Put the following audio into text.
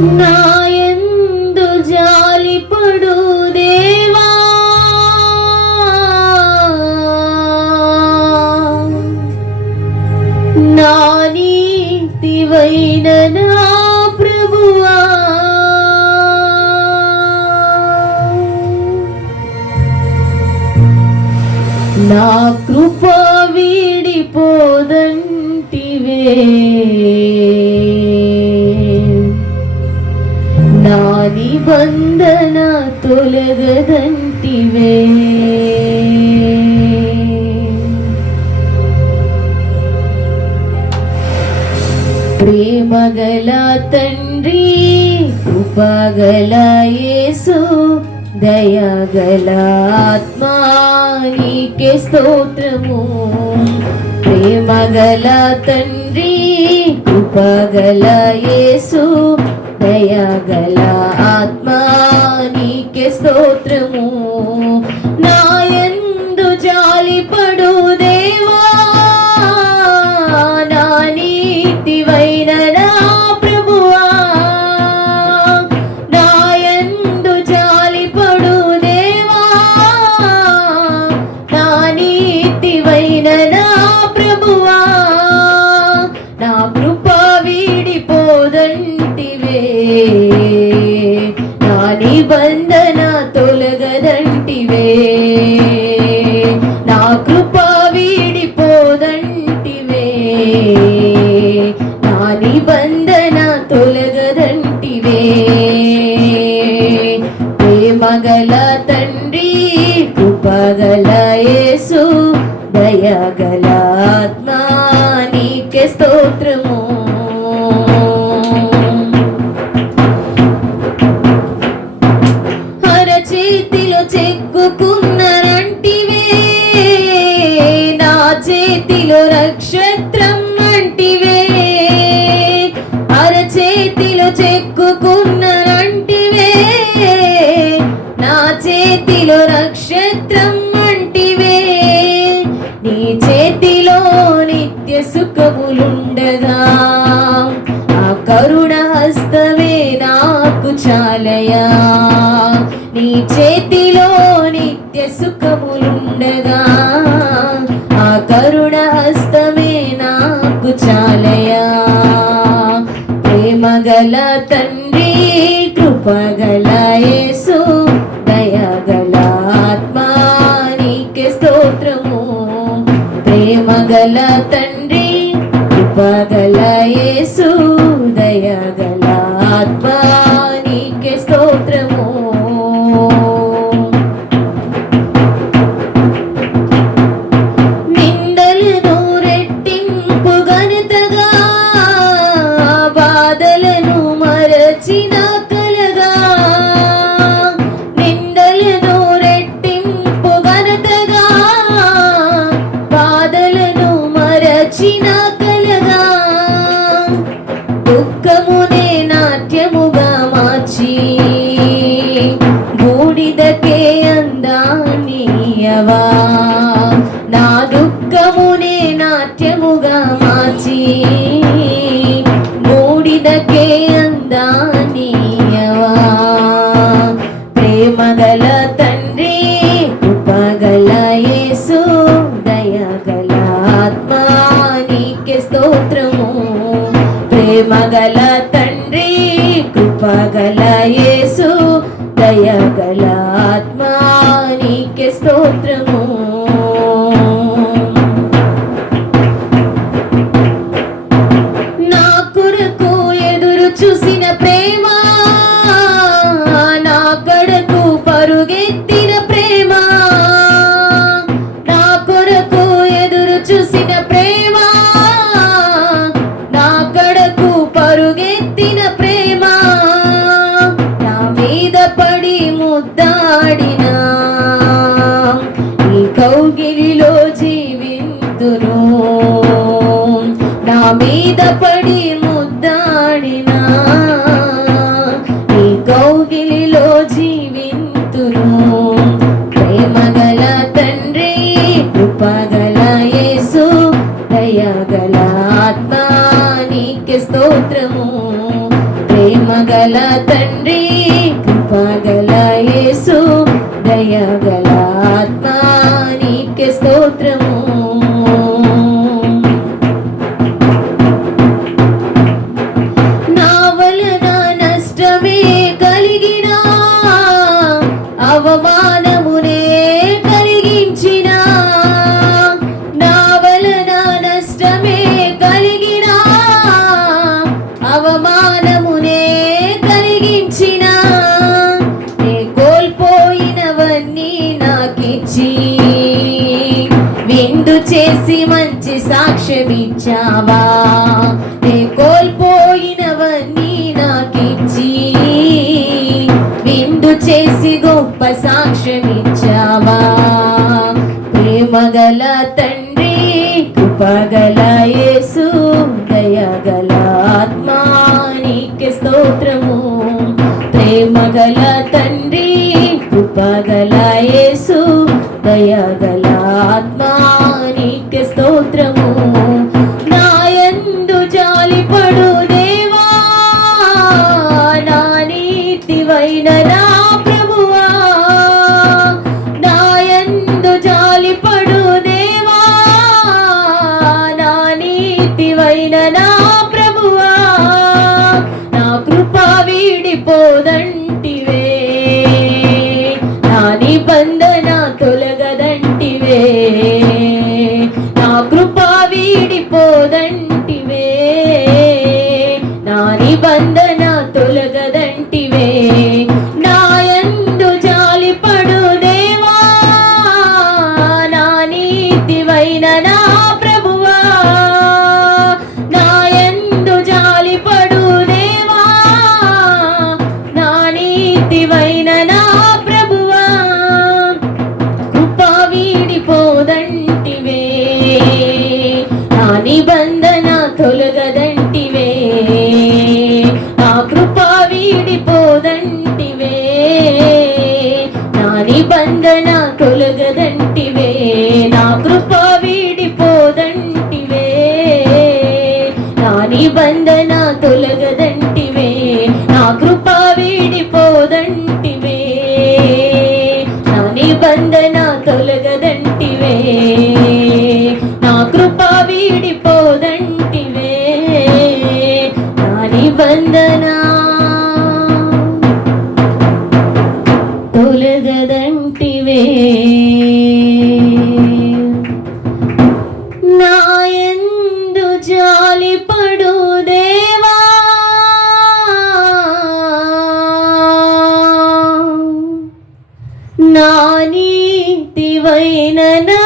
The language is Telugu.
నాయందు జాలిపడు దేవా, నా నీతివైన నా ప్రభువా, నా కృప వీడిపోదంటివే, నా నిబంధన తొలగదంటివే. ప్రేమగల తండ్రి, కృపగల యేసు, దయగల ఆత్మా నీకే స్తోత్రము. ప్రేమగల తండ్రి, కృపగల యేసు, దయగల ఆత్మా నీకే స్తోత్రము. నాయందు జాలిపడు దేవా, నా నీతివైన నా ప్రభువా, నాయందు జాలిపడు దేవా, నా నీతివైన నా ప్రభువా, నా కృప వీడిపోదంటివే, నా నిబంధన తొలగదంటివే, నా కృప వీడిపోదంటివే, నా నిబంధన తొలగదంటివే. ప్రేమగల తండ్రి, కృపగల యేసు, దయగల ఆత్మా నీకే స్తోత్రము. అరచేతిలో చెక్కుకున్నరంటివే, నా చేతిలో నక్షత్రం అంటివే. అరచేతిలో చెక్కుకున్నరంటివే, నా చేతిలో నక్షత్రం అంటివే. నీ చేతిలో నిత్య సుఖములుండగా, ఆ కరుణ హస్తమే నాకు చాలయా. నీ చేతిలో నిత్య సుఖములుండగా, ఆ కరుణ హస్తమే నాకు చాలయా. ప్రేమగల తండ్రి, కృపగల యేసు, దయగల ఆత్మా నీకే స్తోత్రము. ప్రేమగల తండ్రి, కృపగల యేసు, దయగల ఆత్మా నీకే స్తోత్రము. నిందలను రెట్టింపు ఘనతగా, బాధలను మరచిన కలగా. నిందలను రెట్టింపు ఘనతగా, బాధలను మరచిన కలగా. దుఃఖమునే నాట్యముగా మార్చి, బూడిదకే అందాన్నియవా. నా దుఃఖమునే నాట్యముగా మార్చి, బూడిదకే అందాన్నియవా. ప్రేమగల తండ్రి, కృపగల యేసు, దయగల ఆత్మా నీకే స్తోత్రము. ప్రేమగల తండ్రి, కృపగల యేసు, దయగల ఆత్మా నీకే స్తోత్రము. నా కొరకు ఎదురు చూసిన ప్రేమ, నా కడకు పరుగెత్తిన ప్రేమ. నా కొరకు ఎదురు చూసిన ప్రేమ, నా కడకు పరుగెత్తిన ప్రేమ. నా మీద పడి ముద్దాడిన, నీ కౌగిలిలో జీవింతును. నా మీద పడి ముద్దాడిన, నీ కౌగిలిలో జీవింతును. ప్రేమగల తండ్రి, కృపగల యేసు, దయగల ఆత్మా నీకే స్తోత్రము. ప్రేమగల గల తండ్రి కృపగల యేసు దయగల ఆత్మ నీకే స్తోత్రము. నా వలన నష్టమే కలిగిన అవమానమునే కలిగించిన, నా వలన నష్టమే కలిగిన అవమానమునే కలిగించిన, నే కోల్పోయినవన్నీ నాకిచ్చి విందు చేసి మంచి సాక్ష్యమిచ్చావా. నే కోల్పోయినవన్నీ నాకిచ్చి విందు చేసి గొప్ప సాక్ష్యమిచ్చావా. ప్రేమగల తండ్రి కృపగల యేసు దయగల ఆత్మ నీకే స్తోత్రము. ప్రేమగల తండ్రి కృపగల యేసు దయగల ఆత్మ నీకే స్తోత్రము. నాయందు జాలిపడు దేవా, నా నీతివైన నా ప్రభువా. నాయందు జాలిపడు దేవా, నా నీతివైన నా ప్రభువా. నా కృప వీడిపోదంటివే, నా నిబంధన తొలగదంటివే. నా కృప వీడిపోదంటివే, నా నిబంధన తొలగదంటివే. నాయందు జాలిపడు దేవా, నా నీతివైన నా ప్రభువా. నాయందు జాలిపడు దేవా, నా నీతివైన నా ప్రభువా. కృప వీడిపోదంటివే, నా నిబంధన తొలగదంటివే. నా కృప వీడిపోదంటివే, నా నిబంధన తొలగదంటివే. నా కృప వీడిపోదంటివే, నా నిబంధన తొలగదంటివే. నా కృప వీడిపోదంటివే, నా నిబంధన తొలగదంటివే. నా కృప వీడిపోదంటివే, నా నిబంధన తొలగదంటివే. నాయందు జాలిపడు దేవా, నా నీతివైన నా